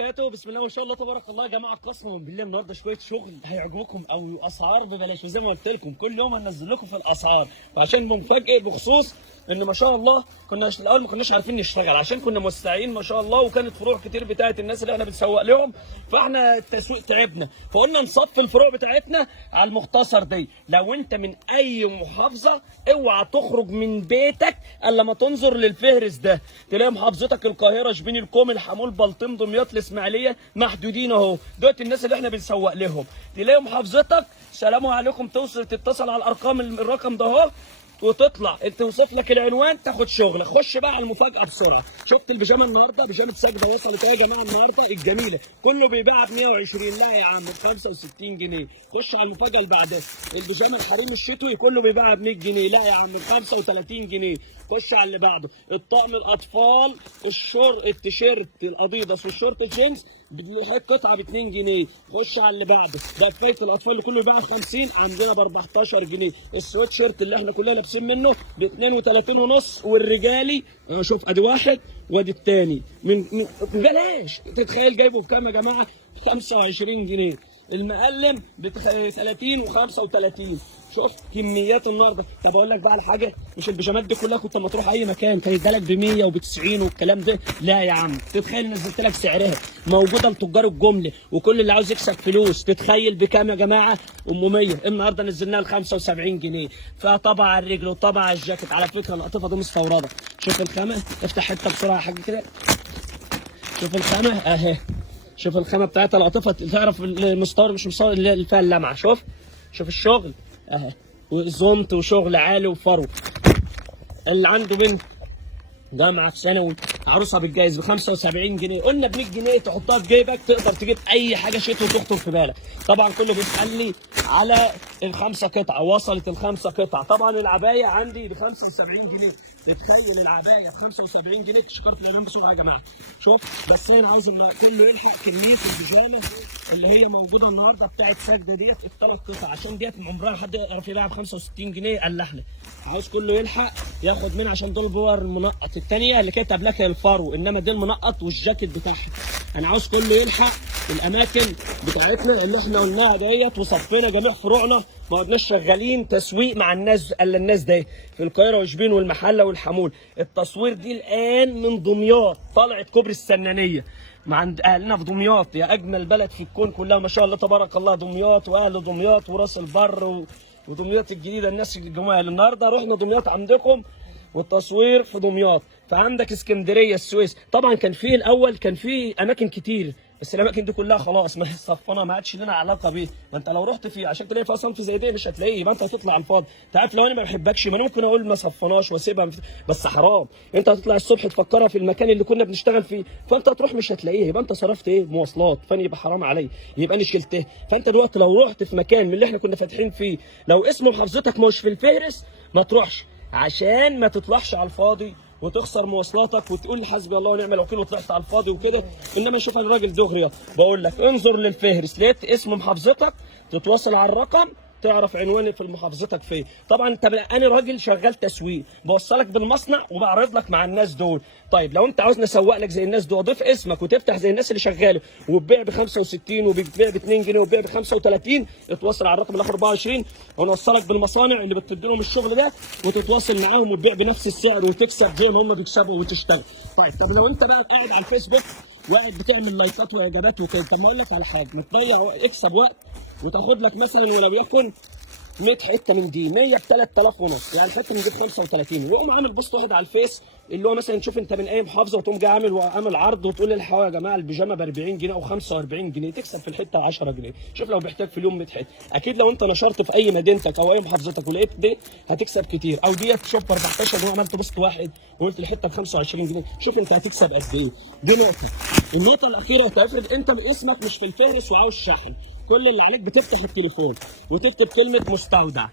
وبركاته. بسم الله ما شاء الله تبارك الله يا جماعه. قسما بالله النهارده شويه شغل هيعجبكم او اسعار ببلاش، وزي ما قلت لكم كل يوم هننزل لكم في الاسعار. وعشان مفاجئ بخصوص ان ما شاء الله كنا الاول ما كناش عارفين نشتغل عشان كنا موسعين ما شاء الله، وكانت فروع كتير بتاعت الناس اللي احنا بنسوق لهم، فاحنا التسويق تعبنا، فقلنا نصفي الفروع بتاعتنا على المختصر دي. لو انت من اي محافظه اوعى تخرج من بيتك الا لما تنظر للفهرس ده، تلاقي محافظتك القاهره، شبين، الكوم، الحمول، بلطيم، دمياط، الاسماعيليه محدودين اهو، دوت الناس اللي احنا بنسوق لهم. تلاقي محافظتك سلام عليكم تتصل على الرقم ده اهو وتطلع توصف لك العنوان تاخد شغل. خش بقى على المفاجاه بسرعه. شفت البيجامه النهارده؟ بيجامه سجده وصلت اهي يا جماعه النهارده الجميله، كله بيبيعها ب 120. لا يا عم ب 65 جنيه. خش على المفاجاه اللي بعدها، البيجامه الحريم الشتوي كله بيبيعها ب 100 جنيه. لا يا عم ب 35 جنيه. خش على اللي بعده، الطقم الاطفال، التيشيرت الاديداس والشورت الجينز قطعه ب 2 جنيه. خش على اللي بعده، دفايه الاطفال اللي كله بيباع 50 عندنا ب 14 جنيه. السويت شيرت اللي احنا كلنا لابسين منه ب 32 ونص، والرجالي شوف ادي واحد وادي الثاني من بلاش. تتخيل جايبه بكام يا جماعه؟ 25 جنيه. المقلم ب 30 و35. شوف كميات النهارده. طب اقول لك بقى على حاجه، مش البيجامات دي كلها كنت لما تروح اي مكان كانت جالك ب 100 وب 90 والكلام ده؟ لا يا عم، تتخيل نزلت لك سعرها موجوده لتجار الجمله وكل اللي عاوز يكسب فلوس. تتخيل بكام يا جماعه؟ ام 100. النهارده نزلناها ل 75 جنيه. فيها طبع على الرجل وطبع على الجاكيت. على فكره القطيفه دي مستورده. شوف الخامه، افتح حته بسرعه يا حاج كده. شوف الخامه اهي، شوف الخامه بتاعتها القطيفه، تعرف المستورد مش مستورد اللي فيها اللمعه. شوف الشغل اهي، وزومت وشغل عالي وفرو. اللي عنده بنت جامعه في ثانوي عروسها بالجايز ب 75 جنيه، قلنا ب 100 جنيه تحطها في جيبك تقدر تجيب اي حاجه شتوي وتخطر في بالك. طبعا كله بيسالني على الخمسه قطعه، وصلت الخمسه قطعه. طبعا العبايه عندي ب 75 جنيه. تتخيل العبايه ب 75 جنيه. تشكرت الالوان بسرعه يا جماعه. شوف بس انا عاوز ان كله يلحق كميه البيجامه اللي هي موجوده النهارده بتاعت سجده ديت الثلاث قطع، عشان ديت عمرها حد يعرف يبيعها ب 65 جنيه قال احنا. عاوز كله يلحق ياخد منها عشان دول بور المنقط. الثانيه اللي كانت قبلها كان الفرو، انما دي المنقط والجاكيت بتاعها. انا عاوز كله يلحق الاماكن بتاعتنا اللي احنا قلناها ديت، وصفينا جميع فروعنا. ما عدناش شغالين تسويق مع الناس الا الناس دي في القاهره وشبين والمحله والحمول. التصوير دي الان من دمياط، طلعت كوبري السنانيه مع عند اهلنا في دمياط. يا اجمل بلد في الكون كلها ما شاء الله تبارك الله، دمياط واهل دمياط وراس البر ودمياط الجديده. الناس الجمال النهارده رحنا دمياط عندكم والتصوير في دمياط. فعندك اسكندريه، السويس. طبعا كان في الاول كان في اماكن كتير، بس الاماكن دي كلها خلاص ما هي صفانه، ما عادش لنا علاقه بيه. ما انت لو رحت فيه عشان تلاقي فيها صنف زي ده مش هتلاقيه، يبقى انت هتطلع على الفاضي. انت عارف لو انا ما بحبكش ما انا ممكن اقول ما صفناش واسيبها، بس حرام. انت هتطلع الصبح تفكرها في المكان اللي كنا بنشتغل فيه، فانت هتروح مش هتلاقيها، يبقى انت صرفت ايه؟ مواصلات، فانا يبقى حرام عليا، يبقى انا شلته. فانت دلوقتي لو رحت في مكان من اللي احنا كنا فاتحين فيه لو اسم محافظتك مش في الفهرس ما تروحش، عشان ما تطلعش على الفاضي وتخسر مواصلاتك وتقول حسبي الله ونعم الوكيل وطلعت على الفاضي وكده. انما شوف انا راجل دغري بقول لك انظر للفهرس، لقيت اسم محافظتك تتواصل على الرقم تعرف عنواني في محافظتك فين. طبعا انت انا راجل شغال تسويق، بوصلك بالمصنع وبعرض لك مع الناس دول. طيب لو انت عاوزني اسوق لك زي الناس دول، اضيف اسمك وتفتح زي الناس اللي شغاله وتبيع ب 65 وبتبيع ب 2 جنيه وبتبيع ب 35، اتواصل على الرقم الاخر 24 ونوصلك بالمصانع اللي بتدي لهم الشغل ده وتتواصل معاهم وتبيع بنفس السعر وتكسب زي ما هم بيكسبوا وتشتغل. طب لو انت بقى قاعد على الفيسبوك وقاعد بتعمل لايكات واعجابات وكده، طب ما اقول لك على حاجه، ما تضيع اكسب وقت وتاخد لك مثلا ولو يكن 100 حته من دي، 100 ب 3000 ونص، يعني الحته من دي ب 35، ويقوم عامل بوست واحد على الفيس اللي هو مثلا تشوف انت من اي محافظه وتقوم جاي عامل عرض وتقول للحوا يا جماعه البيجامه ب 40 جنيه او 45 جنيه، تكسب في الحته 10 جنيه. شوف لو بيحتاج في اليوم 100 حته، اكيد لو انت نشرت في اي مدينتك او اي محافظتك ولقيت دي هتكسب كتير. او ديت شوف ب 14 جنيه عملت بوست واحد وقلت الحته ب 25 جنيه، شوف انت هتكسب قد ايه. دي نقطه. النقطه الاخيره، افرض انت اسمك مش في الفهرس وعاوز شحن، كل اللي عليك بتفتح التليفون وتكتب كلمه مستودع،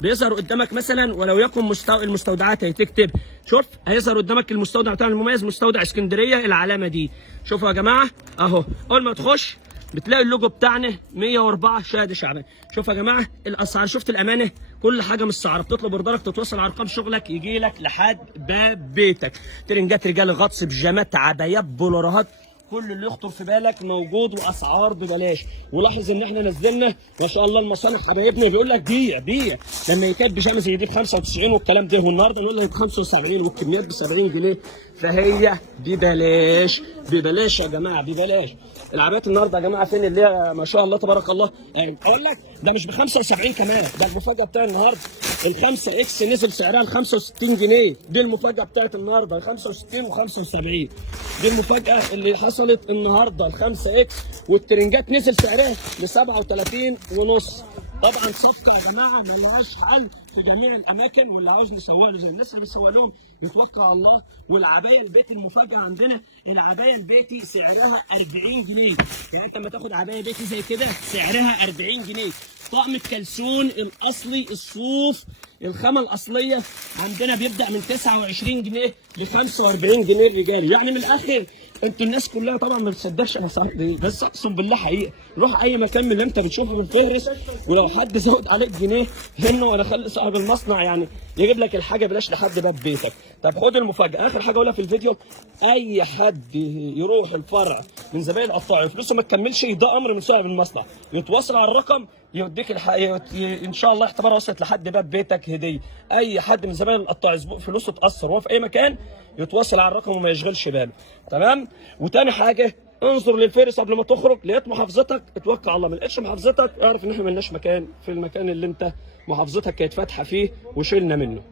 بيظهر قدامك مثلا ولو يكن المستودعات، هتكتب شوف هيظهر قدامك المستودع بتاعنا المميز مستودع اسكندريه، العلامه دي. شوفوا يا جماعه اهو، اول ما تخش بتلاقي اللوجو بتاعنا 104 شادي شعبان. شوفوا يا جماعه الاسعار، شفت الامانه كل حاجه مستعاره. بتطلب اوردرك تتواصل على ارقام شغلك يجي لك لحد باب بيتك. ترنجات رجال، غطس، بيجامات، عبايات، بولوراهات، كل اللي يخطر في بالك موجود واسعار ببلاش. ولاحظ ان احنا نزلنا ما شاء الله المصانع حبايبنا بيقول لك بيع بيع، لما يكب شمس زي دي ب 95 والكلام ده، والنهارده نقول لك ب 75 والكميات ب 70 جنيه، فهي ببلاش ببلاش يا جماعه ببلاش. العربيات النهارده يا جماعه فين اللي هي ما شاء الله تبارك الله، اقول لك ده مش ب 75 كمان، ده المفاجاه بتاع النهارده ال5 اكس نزل سعرها ل 65 جنيه، دي المفاجاه بتاعت النهارده 65 و75، دي المفاجاه اللي حصلت النهارده ال5 اكس، والترنجات نزل سعرها ل 37 ونص. طبعا صفقه يا جماعه ملهاش حل في جميع الاماكن، واللي عاوز نسوق له زي الناس اللي بيسوق لهم يتوكل على الله. والعبايه البيتي المفاجاه عندنا، العبايه البيتي سعرها 40 جنيه، يعني انت لما تاخد عبايه بيتي زي كده سعرها 40 جنيه. طقم الكلسون الاصلي الصوف الخامه الاصليه عندنا بيبدا من 29 جنيه ل 45 جنيه الرجالي. يعني من الاخر انتوا الناس كلها طبعا ما بتصدقش الاسعار دي، بس اقسم بالله حقيقه روح اي مكان من اللي انت بتشوفه في الفهرس، ولو حد زود عليك جنيه منه وانا اخلي صاحب المصنع يعني يجيب لك الحاجه بلاش لحد باب بيتك. طب خد المفاجاه، اخر حاجه اقولها في الفيديو، اي حد يروح الفرع من زباين القطاعي فلوسه ما تكملش، ده امر من صاحب المصنع، يتواصل على الرقم يوديك ان شاء الله اعتبرها وصلت لحد باب بيتك هديه. اي حد من زباين القطاعي فلوسه اتاثر وهو في اي مكان يتواصل على الرقم وما يشغلش باله. تمام. وتاني حاجه انظر للفارس قبل ما تخرج، لقيت محافظتك اتوكل على الله، ما لقيتش محافظتك اعرف ان احنا ملناش مكان في المكان اللي انت محافظتك كانت فاتحه فيه وشيلنا منه.